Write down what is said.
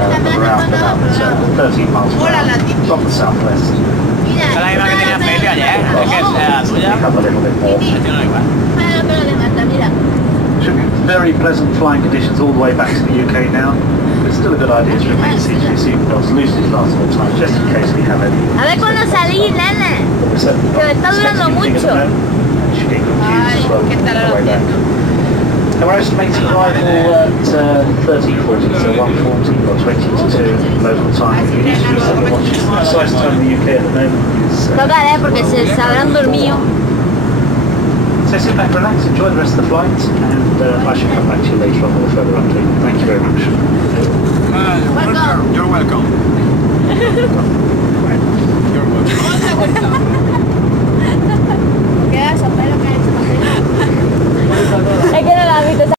around about 13 miles per hour from the southwest. Esa es la misma que tenía Felipe ayer, es que es la tuya. Pick up a little bit more. Should be very pleasant flying conditions all the way back to the UK now. It's still a good idea to remain seated in your seatbelts loosely at all times, just in case we have any. A ver cuándo salí, nene. Que me está durando mucho. And we're estimating arrival at 13:40, so 1:40 or 20 to 2 local time. It is just watching the precise time in the UK at the moment is... Toca, porque se habrán dormido. So sit back, relax, enjoy the rest of the flight, and I shall come back to you later on with a further update. Thank you very much. You're welcome. Es que no la has visto.